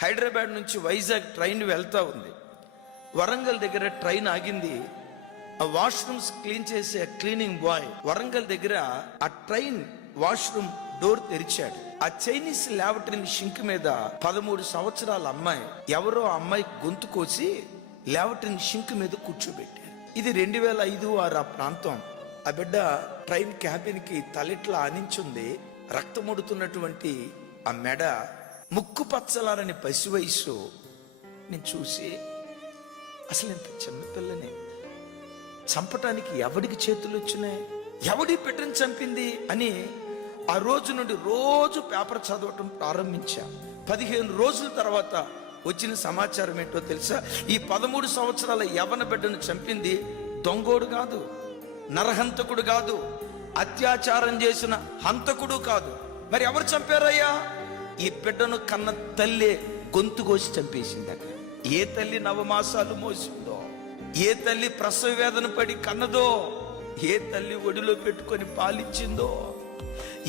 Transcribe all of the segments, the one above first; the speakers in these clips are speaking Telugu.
హైదరాబాద్ నుంచి వైజాగ్ ట్రైన్ వెళ్తా ఉంది. వరంగల్ దగ్గర ట్రైన్ ఆగింది. ఆ వాష్రూమ్స్ క్లీన్ చేసే క్లీనింగ్ బాయ్ వరంగల్ దగ్గర ఆ ట్రైన్ వాష్రూమ్ డోర్ తెరిచాడు. ఆ చైనీస్ ల్యాబరేటరీ షింక్ మీద 13 సంవత్సరాల అమ్మాయి ఎవరో అమ్మాయి గొంతు కోసి ల్యాబరేటరీ షింక్ మీద కూర్చోబెట్టారు. ఇది 2005-6 ఆ ప్రాంతం. ఆ బిడ్డ ట్రైన్ క్యాబిన్ కి తలెట్లా ఆనించుంది. రక్తమొడుతున్నటువంటి ఆ మెడ, ముక్కు పచ్చలారని పసి వయసు. నేను చూసి అసలు ఇంత చిన్నపిల్లని చంపటానికి ఎవడికి చేతులు వచ్చినాయి, ఎవడి బిడ్డను చంపింది అని ఆ రోజు నుండి రోజు పేపర్ చదవటం ప్రారంభించా. 15 రోజుల తర్వాత వచ్చిన సమాచారం ఏంటో తెలుసా? ఈ 13 సంవత్సరాల యవ్వన బిడ్డను చంపింది దొంగోడు కాదు, నరహంతకుడు కాదు, అత్యాచారం చేసిన హంతకుడు కాదు. మరి ఎవరు చంపారయ్యా? ఈ బిడ్డను కన్న తల్లి గొంతు కోసి చంపేసిందట. ఏ తల్లి నవమాసాలు మోసిందో, ఏ తల్లి ప్రసవ వేదన పడి కన్నదో, ఏ తల్లి ఒడిలో పెట్టుకొని పాలిచ్చిందో,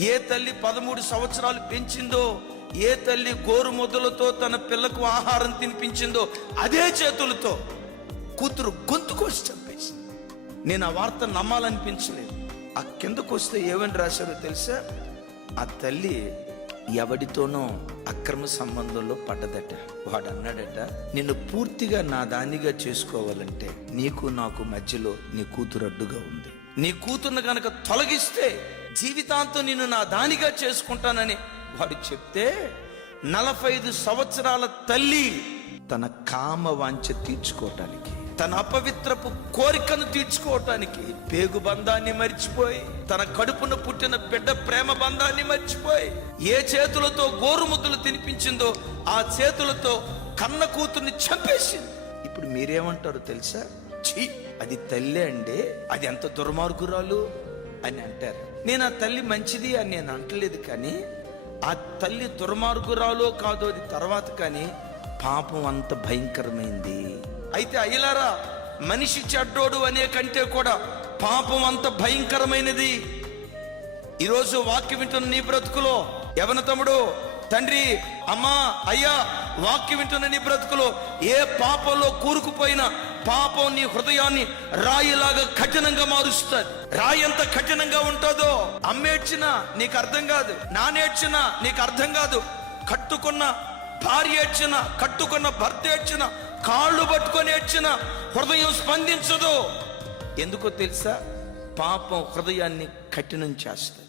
ఏ తల్లి 13 సంవత్సరాలు పెంచిందో, ఏ తల్లి గోరు ముద్దలతో తన పిల్లకు ఆహారం తినిపించిందో, అదే చేతులతో కూతురు గొంతు కోసి చంపేసింది. నేను ఆ వార్త నమ్మాలనిపించలేదు. ఆ కిందకు వస్తే ఏమని రాశారో తెలుసా? ఆ తల్లి ఎవడితోనో అక్రమ సంబంధంలో పడ్డదట. వాడు అన్నాడట, నిన్ను పూర్తిగా నా దానిగా చేసుకోవాలంటే నీకు నాకు మధ్యలో నీ కూతురు అడ్డుగా ఉంది. నీ కూతురును గనక తొలగిస్తే జీవితాంతం నిన్ను నా దానిగా చేసుకుంటానని వాడు చెప్తే 45 సంవత్సరాల తల్లి తన కామ వాంఛ తీర్చుకోవటానికి, తన అపవిత్రపు కోరికను తీర్చుకోవటానికి పేగు బంధాన్ని మర్చిపోయి, తన కడుపున పుట్టిన బిడ్డ ప్రేమ బంధాన్ని మర్చిపోయి, ఏ చేతులతో గోరుముద్దలు తినిపించిందో ఆ చేతులతో కన్న కూతుర్ని చంపేసింది. ఇప్పుడు మీరేమంటారు తెలుసా? ఛీ, అది తల్లి అండి, అది ఎంత దుర్మార్గురాలు అని అంటారు. నేను ఆ తల్లి మంచిది అని నేను అంటలేదు, కానీ ఆ తల్లి దుర్మార్గురాలో కాదో అది తర్వాత, కానీ పాపం అంత భయంకరమైంది. అయితే అయ్యలారా, మనిషి చెడ్డోడు అనే కంటే కూడా పాపం అంత భయంకరమైనది. ఈరోజు వాక్యం వింటున్న నీ బ్రతుకులో యవన తమ్ముడు, తండ్రి, అమ్మా, అయ్యా, వాక్యం వింటున్న నీ బ్రతుకులో ఏ పాపంలో కూరుకుపోయినా పాపం నీ హృదయాన్ని రాయిలాగా కఠినంగా మారుస్తుంది. రాయి ఎంత కఠినంగా ఉంటుందో అమ్మేడ్చినా నీకు అర్థం కాదు, నానేడ్చినా నీకు అర్థం కాదు, కట్టుకున్న భార్య ఏడ్చినా, కట్టుకున్న భర్త ఏడ్చినా, కాళ్ళు పట్టుకొని ఏడ్చిన హృదయం స్పందించదు. ఎందుకో తెలుసా? పాపం హృదయాన్ని కఠినం చేస్తుంది.